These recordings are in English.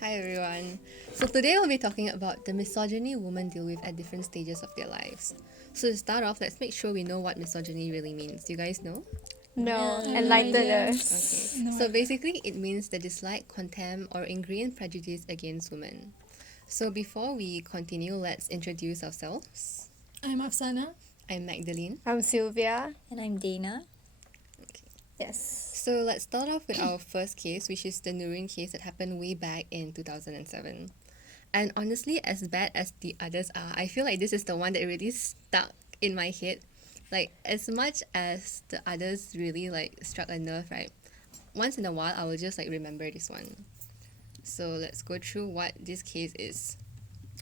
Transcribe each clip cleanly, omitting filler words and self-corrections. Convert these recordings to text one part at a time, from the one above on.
Hi everyone. So today we'll be talking about the misogyny women deal with at different stages of their lives. So to start off, let's make sure we know what misogyny really means. Do you guys know? No, No. enlighten idea. us. Okay. No So idea. basically it means the dislike, contempt or ingrained prejudice against women. So before we continue, let's introduce ourselves. I'm Afsana. I'm Magdalene. I'm Sylvia. And I'm Dana. Yes. So let's start off with our first case, which is the Noreen case that happened way back in 2007. And honestly, as bad as the others are, I feel like this is the one that really stuck in my head. Like, as much as the others really like struck a nerve, right? Once in a while, I will just like remember this one. So let's go through what this case is.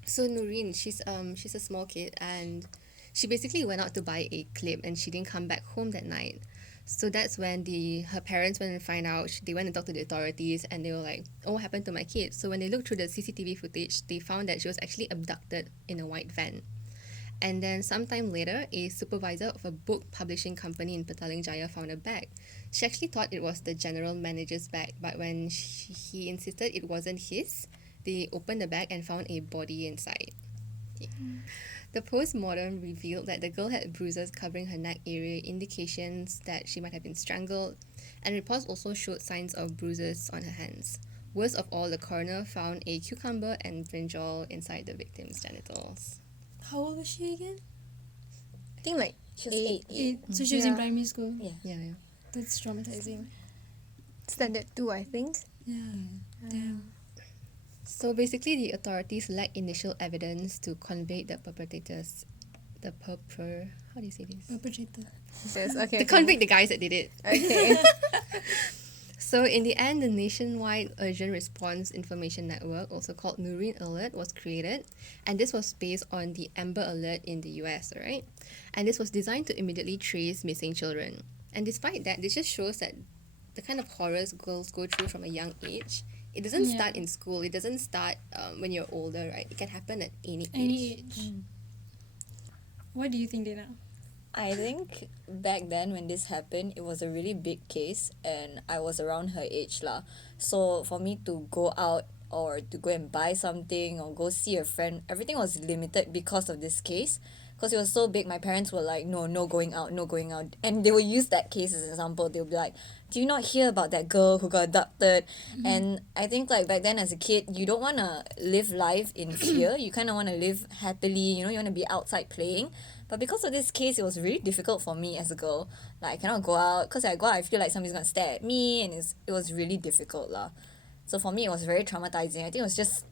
So Noreen, she's a small kid and she basically went out to buy a clip and she didn't come back home that night. So that's when her parents went and find out. They went and talked to the authorities and they were like, oh, what happened to my kid? So when they looked through the CCTV footage, they found that she was actually abducted in a white van. And then sometime later, a supervisor of a book publishing company in Petaling Jaya found a bag. She actually thought it was the general manager's bag, but when he insisted it wasn't his, they opened the bag and found a body inside. The post-mortem revealed that the girl had bruises covering her neck area, indications that she might have been strangled, and reports also showed signs of bruises on her hands. Worst of all, the coroner found a cucumber and brinjal inside the victim's genitals. How old was she again? I think like She was eight. 8. So she was in Yeah. primary school. Yeah. Yeah. That's traumatizing. standard 2, I think. Yeah. Damn. So basically, the authorities lack initial evidence to convict the perpetrators. How do you say this? Perpetrator. Yes, okay. To convict the guys that did it. Okay. So in the end, the nationwide urgent response information network, also called Noreen Alert, was created, and this was based on the Amber Alert in the US, right? And this was designed to immediately trace missing children. And despite that, this just shows that the kind of horrors girls go through from a young age, it doesn't Yeah. start in school. It doesn't start when you're older, right? It can happen at any age. Any age. What do you think, Dana? I think back then when this happened, it was a really big case and I was around her age lah. So for me to go out or to go and buy something or go see a friend, everything was limited because of this case. Because it was so big, my parents were like, no going out, no going out. And they will use that case as an example. They'll be like, do you not hear about that girl who got abducted? And I think like back then as a kid, you don't want to live life in fear. You kind of want to live happily, you want to be outside playing. But because of this case, it was really difficult for me as a girl. Like I cannot go out because I go out, I feel like somebody's going to stare at me and it was really difficult lah. So for me, it was very traumatizing. I think it was just,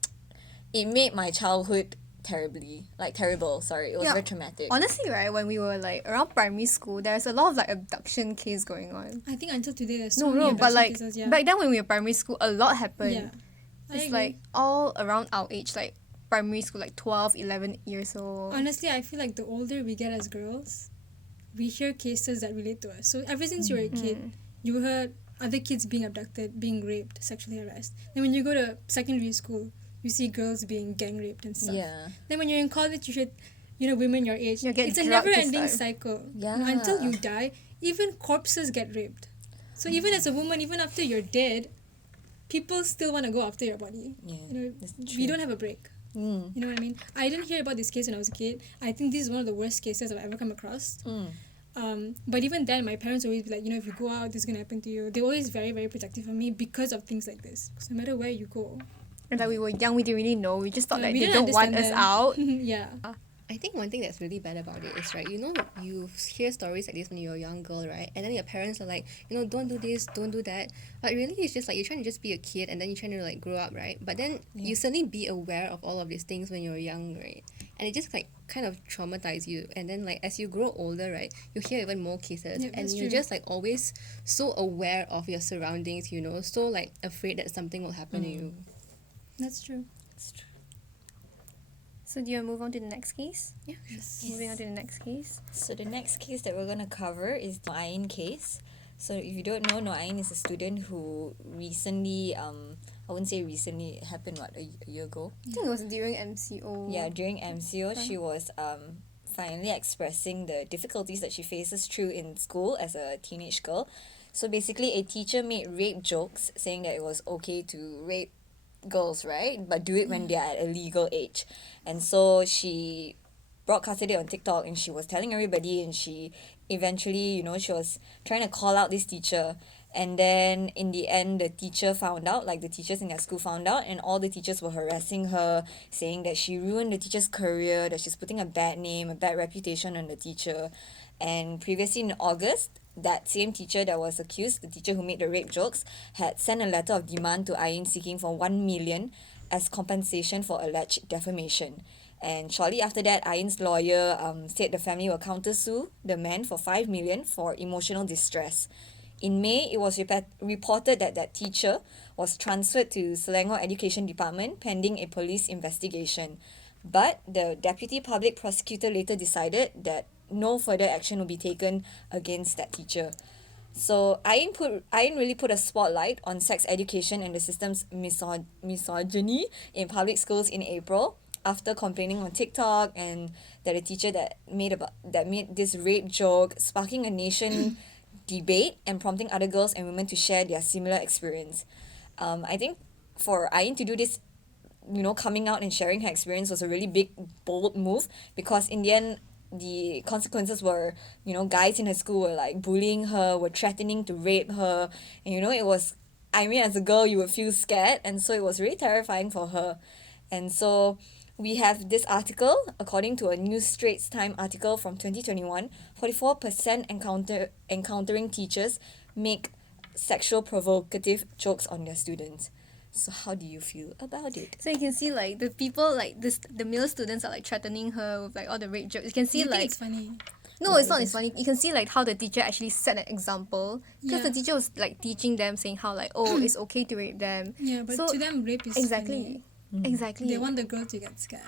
it made my childhood terrible, sorry. It was Yeah. very traumatic. Honestly, right, when we were like around primary school, there's a lot of like abduction case going on. I think until today there's so No, many but abduction like cases, yeah. back then when we were primary school, a lot happened. Yeah. I It's agree. like all around our age, like primary school, like 12, 11 years old. Honestly, I feel like the older we get as girls, we hear cases that relate to us. So ever since you were a kid, you heard other kids being abducted, being raped, sexually harassed. Then when you go to secondary school, you see girls being gang raped and stuff. Yeah. Then when you're in college, you should, women your age. You get It's a drugged never-ending this cycle. Yeah. Until you die, even corpses get raped. So even as a woman, even after you're dead, people still want to go after your body. Yeah, that's We true. don't have a break. You know what I mean? I didn't hear about this case when I was a kid. I think this is one of the worst cases I've ever come across. But even then, my parents always be like, if you go out, this is going to happen to you. They're always very, very protective of me because of things like this. Because no matter where you go. And like we were young, we didn't really know. We just thought Yeah, like we they didn't don't want us understand them. out. Yeah. I think one thing that's really bad about it is, right, you hear stories like this when you're a young girl, right? And then your parents are like, don't do this, don't do that. But really, it's just like you're trying to just be a kid and then you're trying to like grow up, right? But then you suddenly be aware of all of these things when you're young, right? And it just like kind of traumatize you. And then like as you grow older, right, you hear even more cases. Yeah, and that's you're true. just like always so aware of your surroundings, so like afraid that something will happen to you. That's true. So do you want to move on to the next case? Yeah. Moving on to the next case. So the next case that we're going to cover is the Noreen case. So if you don't know, Noreen is a student who recently, I wouldn't say recently, it happened a year ago? I think it was during MCO. Yeah, during MCO, she was finally expressing the difficulties that she faces through in school as a teenage girl. So basically, a teacher made rape jokes, saying that it was okay to rape girls, right? But do it when they're at a legal age. And so she broadcasted it on TikTok, and she was telling everybody, and she eventually, she was trying to call out this teacher. And then in the end, the teacher found out, like the teachers in their school found out, and all the teachers were harassing her, saying that she ruined the teacher's career, that she's putting a bad name, a bad reputation on the teacher. And previously in August, that same teacher that was accused, the teacher who made the rape jokes, had sent a letter of demand to Ain seeking for 1 million as compensation for alleged defamation. And shortly after that, Ain's lawyer said the family will countersue the man for 5 million for emotional distress. In May, it was reported that that teacher was transferred to Selangor Education Department pending a police investigation. But the deputy public prosecutor later decided that no further action will be taken against that teacher. So Ain really put a spotlight on sex education and the system's misogyny in public schools in April, after complaining on TikTok and that a teacher that made this rape joke, sparking a nation debate and prompting other girls and women to share their similar experience. I think for Ain to do this, coming out and sharing her experience was a really big, bold move, because in the end, the consequences were, guys in her school were like bullying her, were threatening to rape her, and it was, as a girl, you would feel scared, and so it was really terrifying for her. And so we have this article, according to a New Straits Times article from 2021, 44% encountering teachers make sexual provocative jokes on their students. So how do you feel about it? So you can see like the people like this, the male students are like threatening her with like all the rape jokes. You can see You think like it's funny. no, it's not. It's funny. You can see like how the teacher actually set an example, because the teacher was like teaching them, saying how like it's okay to rape them. Yeah, but So to them, rape is exactly, funny. exactly. They want the girl to get scared.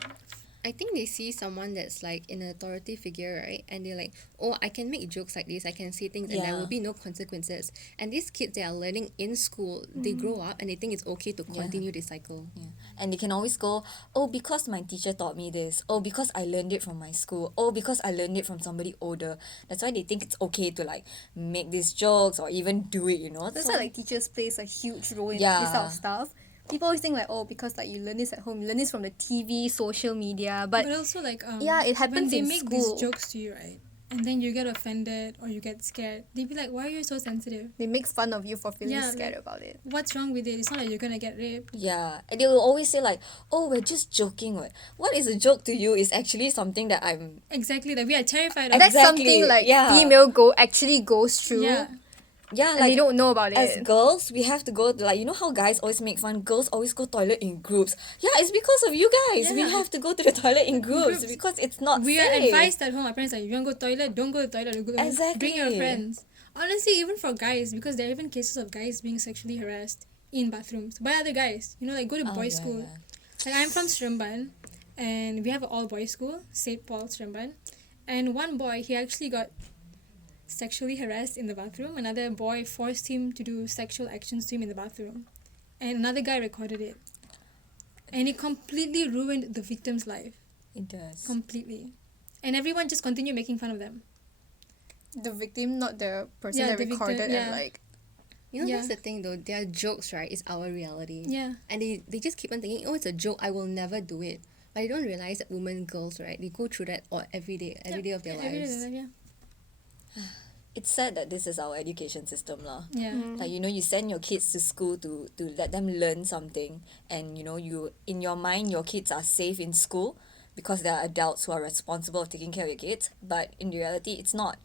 I think they see someone that's like an authority figure, right? And they're like, oh, I can make jokes like this, I can say things, and there Yeah. will be no consequences. And these kids, they are learning in school, they grow up and they think it's okay to continue this cycle. Yeah. And they can always go, oh, because my teacher taught me this. Oh, because I learned it from my school. Oh, because I learned it from somebody older. That's why they think it's okay to like make these jokes or even do it, That's why like teachers plays a huge role in Yeah. this type of stuff. People always think like, because like you learn this at home, you learn this from the TV, social media, but also like yeah, it happens when they in make school. these jokes to you, right? And then you get offended or you get scared. They'd be like, why are you so sensitive? they make fun of you for feeling Yeah, scared like- about it. What's wrong with it? It's not like you're gonna get raped. Yeah, and they will always say like, oh, we're just joking. What is a joke to you is actually something that I'm... Exactly, like we are terrified And of. that's Exactly, something like yeah. female actually goes through, Yeah. Yeah, and like they don't know about as it. girls, we have to go, like, how guys always make fun, girls always go toilet in groups. Yeah, it's because of you guys. We Yeah. have to go to the toilet in groups groups. because it's not We are safe. advised at home. Our parents are like, you want to go toilet? Don't go to the toilet. Go, Bring your Exactly. friends. Honestly, even for guys, because there are even cases of guys being sexually harassed in bathrooms by other guys. Like go to boys' yeah, school. yeah. Like I'm from Seremban, and we have an all-boys school, St. Paul Seremban. And one boy, he actually got sexually harassed in the bathroom. Another boy forced him to do sexual actions to him in the bathroom. And another guy recorded it. And it completely ruined the victim's life. It does. Completely. And everyone just continued making fun of them. The victim, not the person Yeah, that the victim, recorded yeah. and like That's the thing though, their jokes, right, is our reality. Yeah. And they just keep on thinking, oh, it's a joke, I will never do it. But they don't realize that girls, right, they go through that every day of their Every day of lives. their life, It's sad that this is our education system lah. yeah. Like, you send your kids to school to let them learn something, and you in your mind your kids are safe in school because there are adults who are responsible of taking care of your kids, but in reality it's not.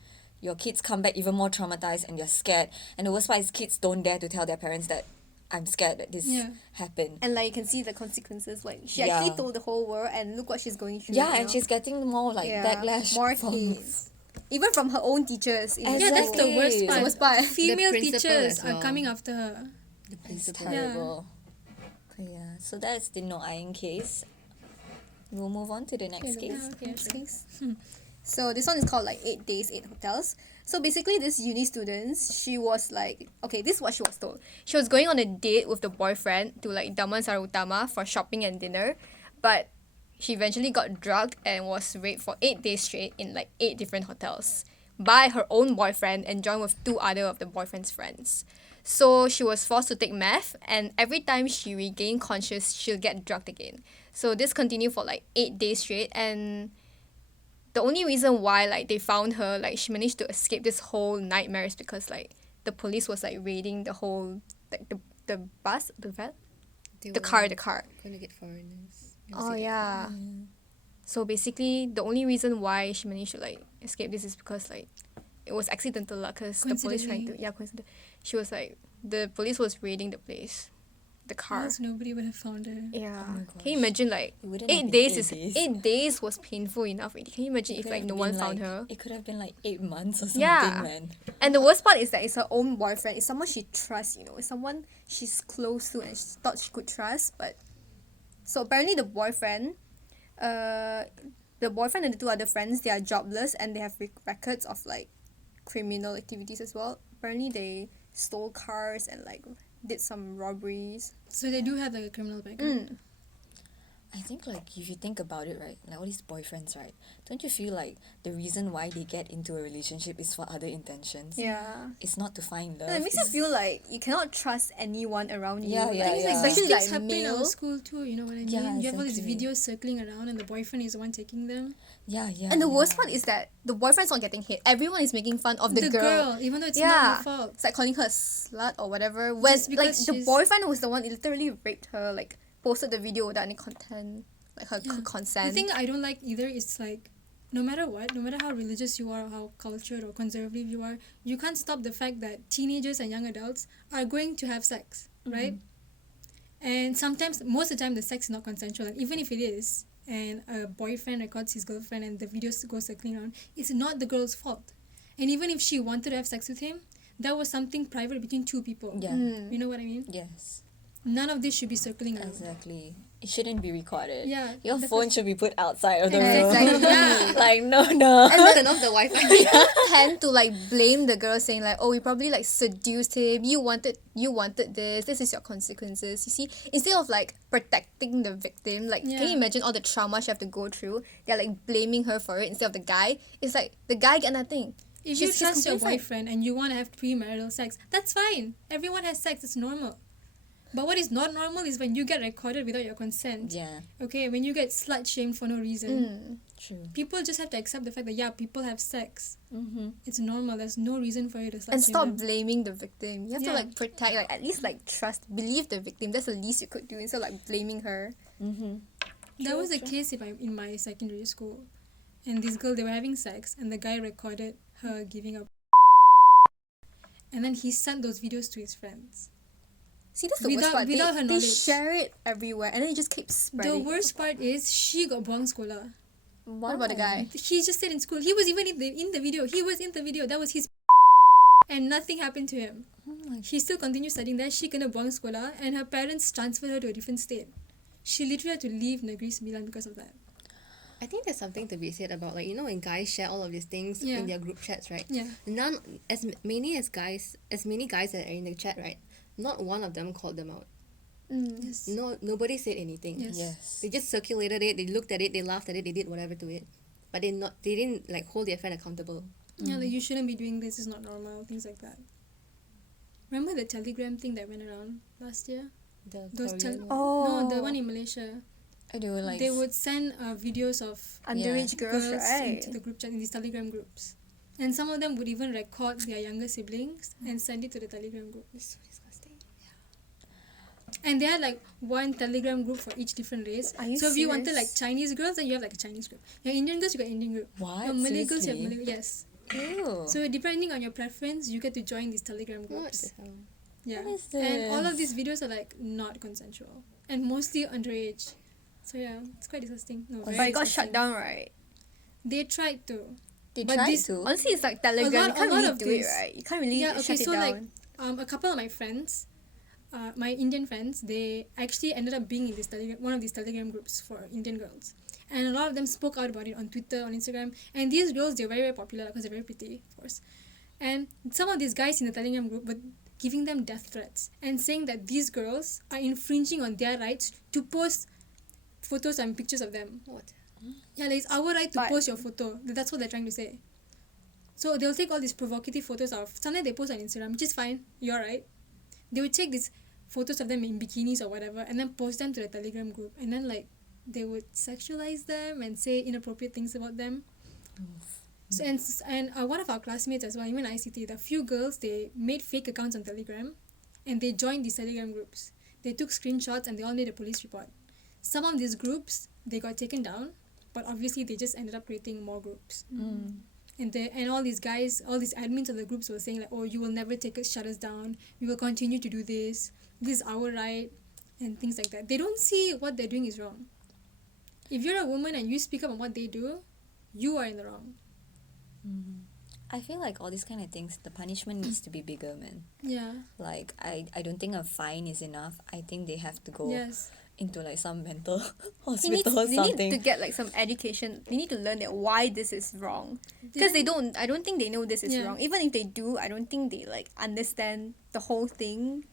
Your kids come back even more traumatized and they're scared, and the worst part is kids don't dare to tell their parents that I'm scared that this Yeah. happened. and like you can see the consequences. Like she Yeah. actually told the whole world, and look what she's going through. Yeah, right and now. she's getting more like backlash more from hate, even from her own teachers. In Yeah, that's the Exactly. worst It's the part. worst part. Female The principal teachers as are well. coming after her. The It's principal. terrible. Yeah, so that's the No Iron case. We'll move on to the next case. Yeah, okay, Next sure. case. So this one is called like 8 Days, 8 Hotels. So basically this uni student, she was like, okay, this is what she was told. She was going on a date with the boyfriend to like Daman Sarutama for shopping and dinner, but she eventually got drugged and was raped for 8 days straight in like 8 different hotels by her own boyfriend and joined with 2 other of the boyfriend's friends. So she was forced to take meth, and every time she regained conscious, she'll get drugged again. So this continued for like 8 days straight, and the only reason why like they found her, like she managed to escape this whole nightmare, is because like the police was like raiding the whole like the bus, They the were car. Gonna get foreigners. Oh yeah. So basically, the only reason why she managed to like escape this is because like it was accidental lah, cause the police trying to coincidentally, she was like the police was raiding the place, the car. Else nobody would have found her. Yeah. Oh my Can you gosh. imagine like It wouldn't have 8 been days 8 is days. 8 days was painful enough already. Can you imagine if Could like have no one been, found like- her? It could have been like 8 months or something, Yeah. man. And the worst part is that it's her own boyfriend. It's someone she trusts, you know. It's someone she's close to and she thought she could trust. But so apparently the boyfriend and the two other friends, they are jobless and they have records of like criminal activities as well. Apparently they stole cars and like did some robberies. So they do have like a criminal background. I think like if you think about it, right, like all these boyfriends, right, don't you feel like the reason why they get into a relationship is for other intentions? Yeah. It's not to find love. And it makes you feel like you cannot trust anyone around you. Yeah, Like, yeah, it's yeah. like, These especially things like happen in our male. school too, you know what I mean? Yeah, You have all these exactly. videos circling around and the boyfriend is the one taking them. Yeah, yeah. And the yeah. worst part is that the boyfriend's not getting hit. Everyone is making fun of the girl. Even though it's Yeah. not her fault. It's like calling her a slut or whatever. When Just like because the she's- boyfriend was the one that literally raped her, like posted the video without any content, like her Yeah. consent. The thing I don't like either is like, no matter what, no matter how religious you are, or how cultured or conservative you are, you can't stop the fact that teenagers and young adults are going to have sex, right? And sometimes, most of the time, the sex is not consensual. And even if it is, and a boyfriend records his girlfriend and the videos go circling around, it's not the girl's fault. And even if she wanted to have sex with him, that was something private between two people. Yeah. You know what I mean? Yes. None of this should be circling around. Exactly. It shouldn't be recorded. Yeah, Your that's phone what- should be put outside of the Exactly. room. Yeah. Like, no. Turn off the Wi-Fi. People tend to like blame the girl, saying like, oh, we probably like seduced him. You wanted this. This is your consequences. You see, instead of like protecting the victim, like can Yeah. you imagine all the trauma she have to go through? They're like blaming her for it instead of the guy. It's like the guy get nothing. If She's you trust your completely fine. boyfriend and you want to have premarital sex, that's fine. Everyone has sex, it's normal. But what is not normal is when you get recorded without your consent. Yeah, Okay, when you get slut shamed for no reason. true. People just have to accept the fact that, yeah, people have sex. Mm-hmm. It's normal. There's no reason for you to slut And shame stop them. blaming the victim. You have to Yeah. like protect, like at least like trust, believe the victim. That's the least you could do instead of like blaming her. Mm-hmm. There was a case in my secondary school. And this girl, they were having sex and the guy recorded her giving up. And then he sent those videos to his friends. See, that's the Without- worst part. without They, her they knowledge. share it everywhere and then it just keeps spreading. The worst part is she got buang sekolah. What about the guy? He just stayed in school. He was even in the video. He was in the video. That was his and nothing happened to him. She still continued studying there. She kena buang sekolah and her parents transferred her to a different state. She literally had to leave Negeri Sembilan because of that. I think there's something to be said about, like, you know, when guys share all of these things Yeah. in their group chats, right? Yeah. As many guys that are in the chat, right? Not one of them called them out. Yes. No, nobody said anything. Yes. Yes. They just circulated it. They looked at it. They laughed at it. They did whatever to it, but they didn't like hold their friend accountable. Yeah, like you shouldn't be doing this. It's not normal. Things like that. Remember the Telegram thing that went around last year? The Those Korean one. Oh, No, the one in Malaysia. They were like, They would send videos of underage girls, right? into the group chat in these Telegram groups. And some of them would even record their younger siblings and send it to the Telegram group. It's so disgusting. And they had like one Telegram group for each different race. Are you So if you wanted like serious? Chinese girls, then you have like a Chinese group. Your Indian girls, you got Indian group. what? Your Malay girls, you have Seriously? Malay. Yes. Ew. So depending on your preference, you get to join these Telegram What groups. the hell? Yeah. What is And all of this? these videos are like not consensual and mostly underage. So yeah, it's quite disgusting. No, very But it got disgusting. shut down, right? They tried to. They but tried this- to. Honestly, it's like Telegram. lot- You can't a lot really of do it, this- right? You can't really Yeah, okay, shut it so like down. a couple of my friends, my Indian friends, they actually ended up being in this one of these Telegram groups for Indian girls. And a lot of them spoke out about it on Twitter, on Instagram. And these girls, they're very, very popular because they're very pretty, of course. And some of these guys in the Telegram group were giving them death threats and saying that these girls are infringing on their rights to post photos and pictures of them. What? Yeah, like it's our right to But- post your photo. That's what they're trying to say. So they'll take all these provocative photos of. Sometimes they post on Instagram, which is fine. You're right. they would take these photos of them in bikinis or whatever and then post them to the Telegram group, and then like they would sexualize them and say inappropriate things about them. So, and one of our classmates as well, even ICT, the few girls, they made fake accounts on Telegram and they joined these Telegram groups. They took screenshots and they all made a police report. Some of these groups, they got taken down, but obviously they just ended up creating more groups. And all these guys, all these admins of the groups were saying like, oh, you will never shut us down. We will continue to do this. This is our right, and things like that. They don't see what they're doing is wrong. If you're a woman and you speak up on what they do, you are in the wrong. I feel like all these kind of things, the punishment needs to be bigger, man. Yeah. Like, I don't think a fine is enough. I think they have to go Yes. into like some mental They hospital or need something. to get like some education. They need to learn that why this is wrong. Because I don't think they know this is wrong. Even if they do, I don't think they like understand the whole thing.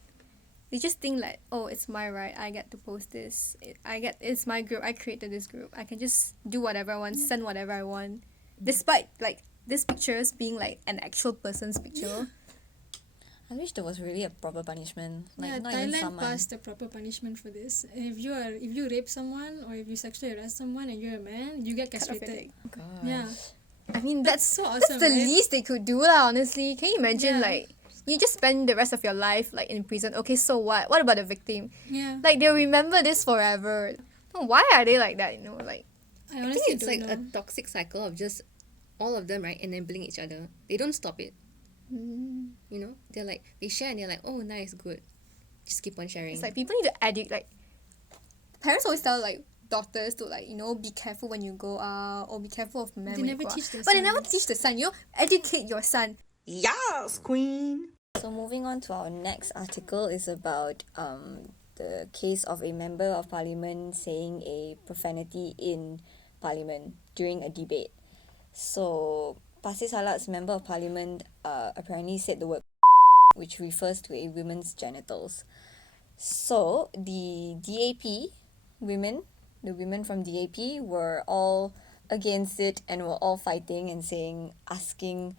They just think like, oh, it's my right. I get to post this. It's my group. I created this group. I can just do whatever I want, send whatever I want, despite like these pictures being like an actual person's picture. I wish there was really a proper punishment. Like, Yeah, not even Thailand someone. passed a proper punishment for this. If you rape someone or if you sexually harass someone and you're a man, you get Cut off your castrated. dick. Gosh. Yeah. I mean, that's so that's awesome, the right? least they could do lah. Honestly, can you imagine Yeah. like you just spend the rest of your life like in prison? Okay, so what? What about the victim? Yeah. Like they'll remember this forever. Why are they like that? You know, like I I honestly think it's don't like know. a toxic cycle of just all of them, right, enabling each other. They don't stop it. You know, they're like, they share and they're like, oh, nice, good. Just keep on sharing. it's like people need to educate. Like parents always tell like daughters to like be careful when you go out or be careful of men. They when you never go out. teach their But they never sons. teach the son. Educate your son. Yes, queen. So moving on to our next article is about the case of a member of parliament saying a profanity in parliament during a debate. So Pasir Salat's member of parliament apparently said the word which refers to a woman's genitals. So the DAP women, the women from DAP were all against it and were all fighting and asking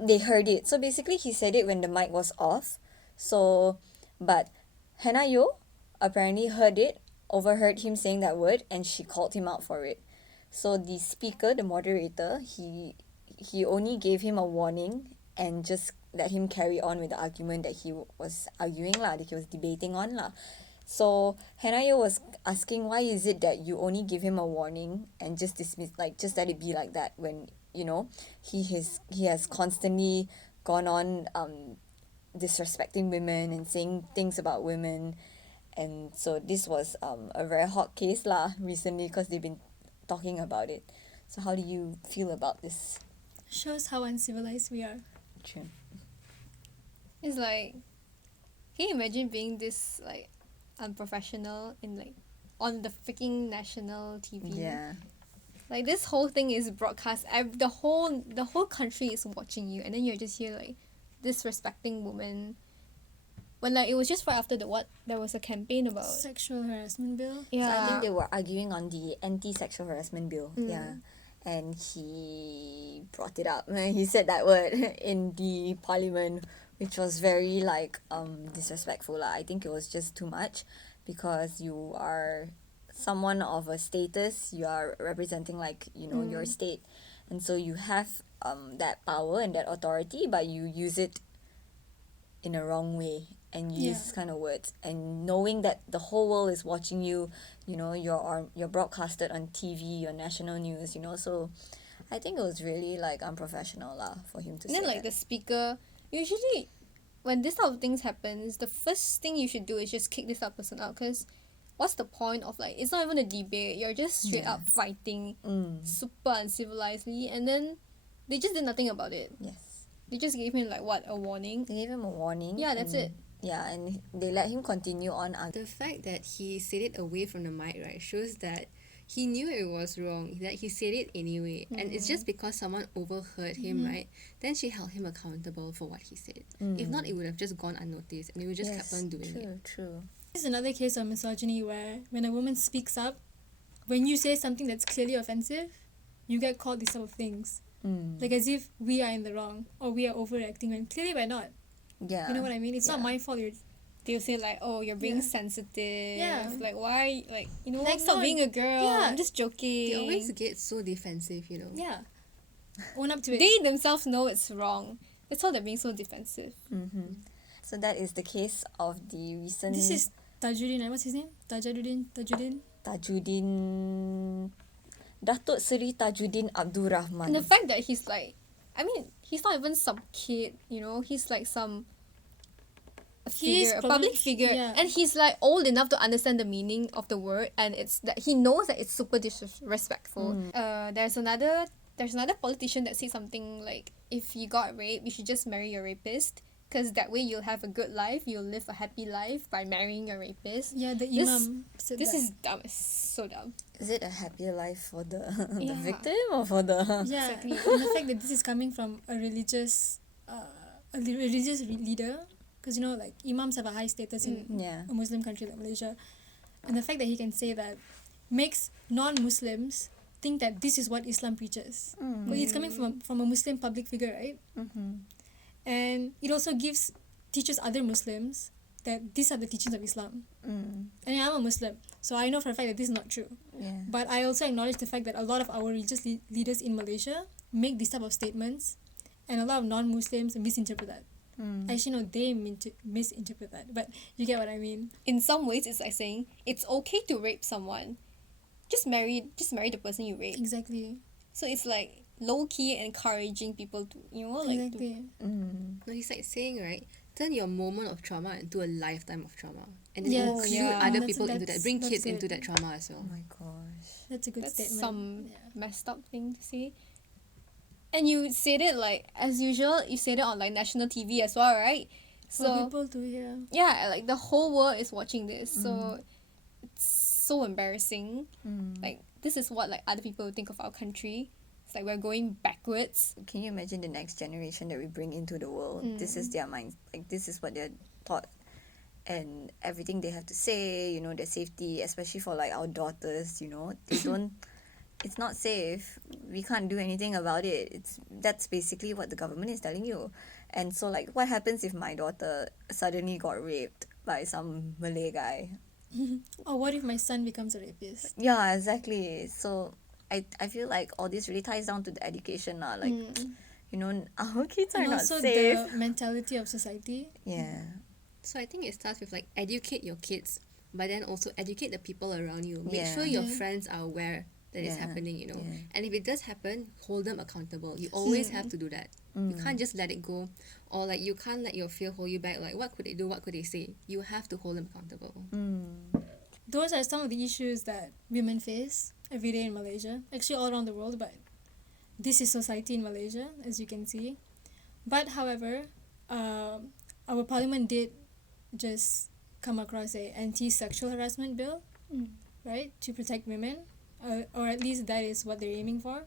they heard it. So basically he said it when the mic was off. So but Hannah Yo apparently overheard him saying that word, and she called him out for it. So the speaker, the moderator, he only gave him a warning and just let him carry on with the argument that he was arguing lah, that he was debating on lah. So Hannah Yo was asking, why is it that you only give him a warning and just dismiss, like just let it be like that, when he has constantly gone on disrespecting women and saying things about women. And so this was a very hot case lah recently because they've been talking about it. So how do you feel about this? Shows how uncivilized we are. True. It's like, can you imagine being this like unprofessional in like on the freaking national TV? Yeah. Like this whole thing is broadcast. The whole country is watching you, and then you're just here like disrespecting women. When like it was just right after there was a campaign about Sexual harassment bill. So I yeah. think they were arguing on the anti-sexual harassment bill. Yeah. And he brought it up. He said that word in the parliament, which was very like disrespectful lah. I think it was just too much, because you are someone of a status, you are representing like your state, and so you have that power and that authority, but you use it in a wrong way and you use this kind of words, and knowing that the whole world is watching you, you're broadcasted on TV, your national news, so I think it was really like unprofessional lah for him to And say then like that. the speaker, usually when this type of things happens, the first thing you should do is just kick this type of person out, because what's the point of like, it's not even a debate, you're just straight up fighting super uncivilizedly, and then they just did nothing about it. Yes. They just gave him like what, a warning? They gave him a warning. Yeah, that's it. Yeah, and they let him continue on. The fact that he said it away from the mic, right, shows that he knew it was wrong, that he said it anyway. And it's just because someone overheard him, right? Then she held him accountable for what he said. If not, it would have just gone unnoticed and he would just kept on doing it. True. This is another case of misogyny where when a woman speaks up, when you say something that's clearly offensive, you get called these type of things. Like as if we are in the wrong or we are overreacting when clearly we're not. Yeah. You know what I mean? It's not Yeah. my fault. They'll say like, oh, you're being Yeah. sensitive. Yeah. Like, why? Like, Like, stop no, being a girl. yeah. I'm just joking. They always get so defensive, you know. Yeah. Own up to it. They themselves know it's wrong. That's how they're being so defensive. So that is the case of the recent This is Tajuddin. What's his name? Tajuddin. Tajuddin Datuk Seri Tajuddin Abdul Rahman. And the fact that he's like, I mean, he's not even some kid, he's like a He is figure, a probably- public figure, yeah. and he's like old enough to understand the meaning of the word, and it's that he knows that it's super disrespectful. There's another politician that said something like, if you got raped, you should just marry your rapist, because that way you'll have a good life, you'll live a happy life by marrying a rapist. Yeah, the This- imam said This that. is dumb. It's so dumb. Is it a happier life for the Yeah. victim or for the Yeah, Exactly. and the fact that this is coming from a religious leader, because like imams have a high status in Yeah. a Muslim country like Malaysia, and the fact that he can say that makes non-Muslims think that this is what Islam preaches. Well, it's coming from a Muslim public figure, right? And it also teaches other Muslims that these are the teachings of Islam. And I'm a Muslim, so I know for a fact that this is not true. Yeah. But I also acknowledge the fact that a lot of our religious leaders in Malaysia make these type of statements, and a lot of non-Muslims misinterpret that. Actually, no, they misinterpret that. But you get what I mean. In some ways, it's like saying it's okay to rape someone. Just marry the person you rape. Exactly. So it's like low key encouraging people to Exactly. No, he's like saying, right, turn your moment of trauma into a lifetime of trauma. And then Yes. include Yeah. other That's- people into that. Bring that's kids good. into that trauma as well. Oh my gosh. That's a good that's statement. some Yeah. messed up thing to say. And you said it like as usual. You said it on like national TV as well, right? For So people to hear. yeah, like the whole world is watching this. So it's so embarrassing. Like this is what like other people think of our country. It's like we're going backwards. Can you imagine the next generation that we bring into the world? This is their mind. Like this is what they're taught, and everything they have to say. Their safety, especially for like our daughters. They don't. It's not safe. We can't do anything about it. That's basically what the government is telling you. And so like, what happens if my daughter suddenly got raped by some Malay guy? Or what if my son becomes a rapist? Yeah, exactly. So I feel like all this really ties down to the education lah. Like, our kids are And not also safe. the mentality of society. Yeah. So I think it starts with like educate your kids, but then also educate the people around you. Make Yeah. sure your Yeah. friends are aware that it's Yeah. happening, Yeah. And if it does happen, hold them accountable. You always have to do that. You can't just let it go, or like you can't let your fear hold you back. Like what could they do? What could they say? You have to hold them accountable. Those are some of the issues that women face every day in Malaysia. Actually, all around the world, but this is society in Malaysia, as you can see. But however, our parliament did just come across a anti-sexual harassment bill, right, to protect women, or at least that is what they're aiming for.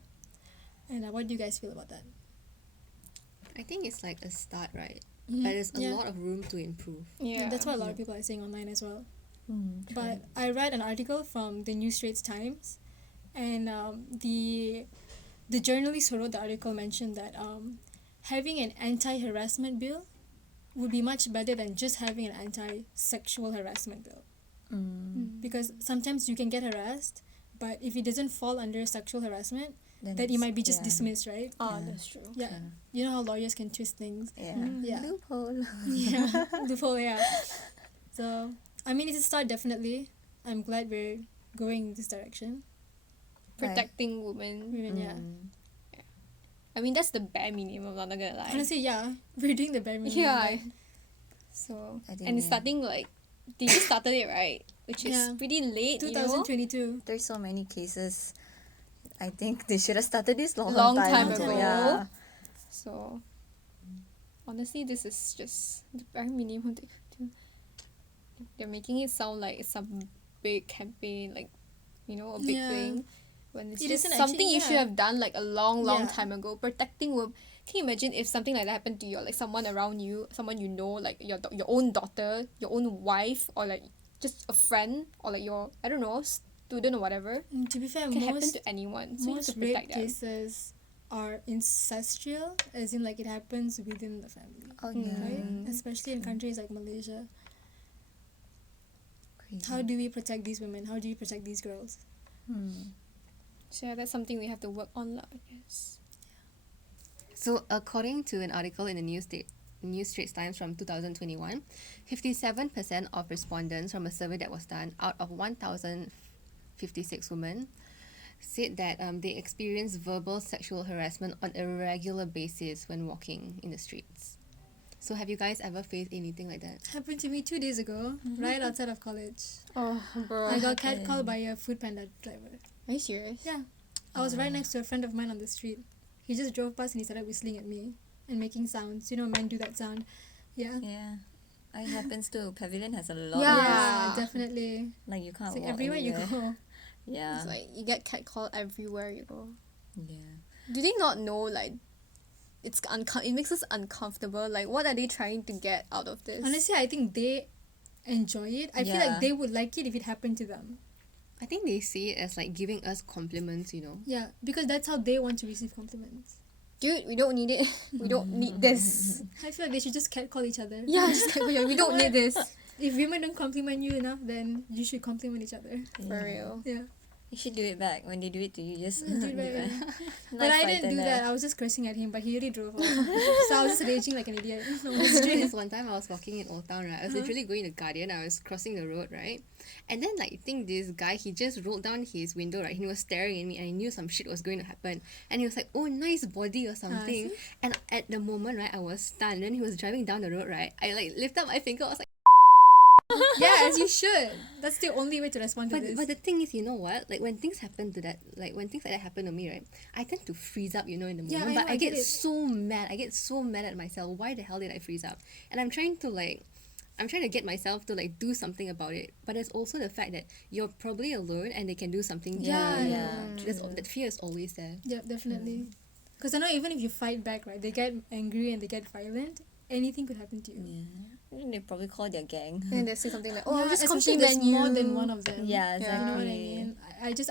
And what do you guys feel about that? I think it's like a start, right? But there's a Yeah. lot of room to improve. Yeah, That's what a lot of people are saying online as well. But I read an article from the New Straits Times, and the journalist who wrote the article mentioned that having an anti-harassment bill would be much better than just having an anti-sexual harassment bill. Because sometimes you can get harassed, but if it doesn't fall under sexual harassment, Then that it it's- might be just yeah. dismissed, right? Oh, that's true. Yeah. You know how lawyers can twist things. Yeah. Yeah. Loophole. Yeah, loophole, yeah. So, I mean, it's a start, definitely. I'm glad we're going in this direction. Protecting women. Women, yeah. I mean, that's the bare minimum. I'm not gonna lie. Honestly, yeah, we're doing the bare minimum. Yeah. but- So I think, and it's yeah. starting like they just started it right, which is Yeah. pretty late. 2022. There's so many cases. I think they should have started this long Time ago. Yeah. So honestly, this is just the bare minimum they could do. They're making it sound like it's some big campaign, like a big Yeah. thing. When it's It just isn't something actually- you should yeah. have done like a long Yeah. time ago. Protecting women. Can you imagine if something like that happened to you, like someone around you, someone you know, like your own daughter, your own wife, or like just a friend, or like your student or whatever. To be fair, It can happen most to anyone. So you have to rape protect them. cases are ancestral, as in like it happens within the family, right? Especially in countries like Malaysia. Crazy. How do we protect these women? How do we protect these girls? So yeah, that's something we have to work on lah, I guess. So, according to an article in the New Straits Times from 2021, 57% of respondents from a survey that was done out of 1,056 women said that they experience verbal sexual harassment on a regular basis when walking in the streets. So, have you guys ever faced anything like that? Happened to me 2 days ago, right outside of college. Oh, bro. I got catcalled by a food panda driver. Are you serious? Yeah. I was right next to a friend of mine on the street. He just drove past and he started whistling at me and making sounds. You know, men do that sound. Yeah. Yeah. It happens too. Pavilion has a lot Yeah. of Yeah, definitely. like you can't It's like walk everywhere you anywhere. go. Yeah. It's like you get catcalled everywhere you go. Yeah. Do they not know like it makes us uncomfortable? Like what are they trying to get out of this? Honestly, I think they enjoy it. I feel Yeah. like they would like it if it happened to them. I think they see it as like giving us compliments, you know. Yeah, because that's how they want to receive compliments. Dude, we don't need it. We don't need this. I feel like they should just catcall each other. Yeah, just we don't need this. If women don't compliment you enough, then you should compliment each other. For real. Yeah. You should do it back. When they do it to you, just Do it back, yeah. But I didn't do that. I was just cursing at him, but he really drove off. So I was just raging like an idiot on the street. This one time I was walking in Old Town, right? I was literally going to Guardian. I was crossing the road, right? And then like I think this guy, he just rolled down his window, right? He was staring at me and I knew some shit was going to happen. And he was like, oh, nice body or something. see? And at the moment, right, I was stunned. Then he was driving down the road, right? I like lift up my finger. I was like, Yeah, as you should. That's the only way to respond to this. but the thing is, you know what? Like when things happen to that, like when things like that happen to me, right? I tend to freeze up, you know, in the moment. Yeah, I but know, I I get get it. so mad. I get so mad at myself. Why the hell did I freeze up? And I'm trying to get myself to like do something about it. But there's also the fact that you're probably alone and they can do something. to Yeah, you. yeah. That fear is always there. Yeah, definitely. Because I know even if you fight back, right, they get angry and they get violent, anything could happen to you. Yeah. They probably call their gang. And they say something like, "Oh, Yeah, I'll just especially compliment there's you." more than one of them. Yeah, You exactly. know what I mean?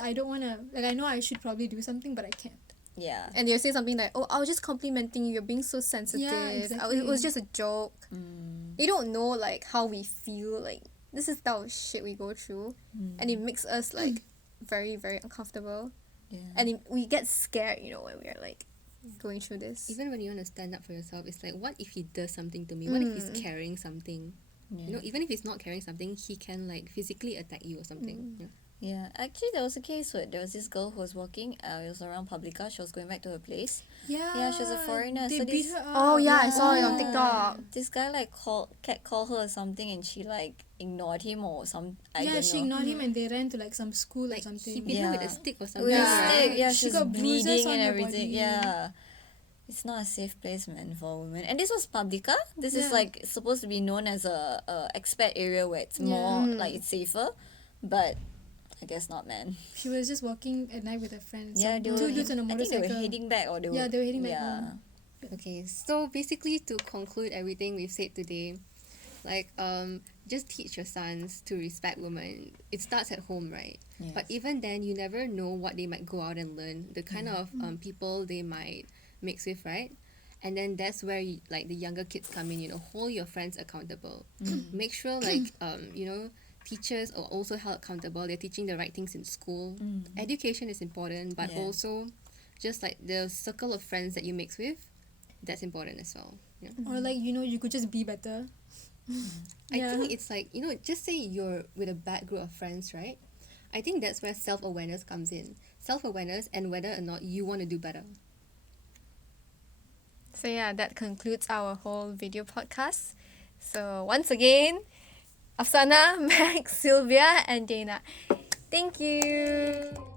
I don't want to, like, I know I should probably do something, but I can't. Yeah. And they'll say something like, "Oh, I was just complimenting you. You're being so sensitive. It was exactly. just a joke." They don't know like how we feel. Like this is the shit we go through, and it makes us like very very uncomfortable, Yeah. and we get scared. You know when we're like going through this. Even when you want to stand up for yourself, it's like, what if he does something to me? What if he's carrying something? You know, even if he's not carrying something, he can like physically attack you or something. You know? Yeah, actually there was a case where there was this girl who was walking, it was around Publica, she was going back to her place. Yeah. she was a foreigner, They so beat this- her up. Oh yeah, I saw it on Yeah. TikTok. This guy like called her or something and she like ignored him or some, I Yeah, don't she know. ignored him and they ran to like some school Like or something. he beat her with a Yeah. stick or something. With a Yeah. stick, yeah, She she was got bruises bleeding on and her everything. body. Yeah. It's not a safe place, man, for women. And this was Publica. This is Yeah. like supposed to be known as a expat area where it's more like it's safer, but I guess not, man. She was just walking at night with her friends. Yeah, Some they were. two dudes on a I think motorcycle. they were heading back, or they were. Yeah, they were heading back Yeah. home. Okay, so basically to conclude everything we've said today, like just teach your sons to respect women. It starts at home, right? Yes. But even then, you never know what they might go out and learn, the kind of people they might mix with, right? And then that's where like the younger kids come in. You know, hold your friends accountable. Make sure like you know, teachers are also held accountable. They're teaching the right things in school. Education is important, but Yeah. also just like the circle of friends that you mix with, that's important as well. Yeah. Or like, you know, you could just be better. I Yeah. think it's like, you know, just say you're with a bad group of friends, right? I think that's where self-awareness comes in. Self-awareness and whether or not you want to do better. So yeah, that concludes our whole video podcast. So once again, Afsana, Max, Sylvia, and Dana. Thank you.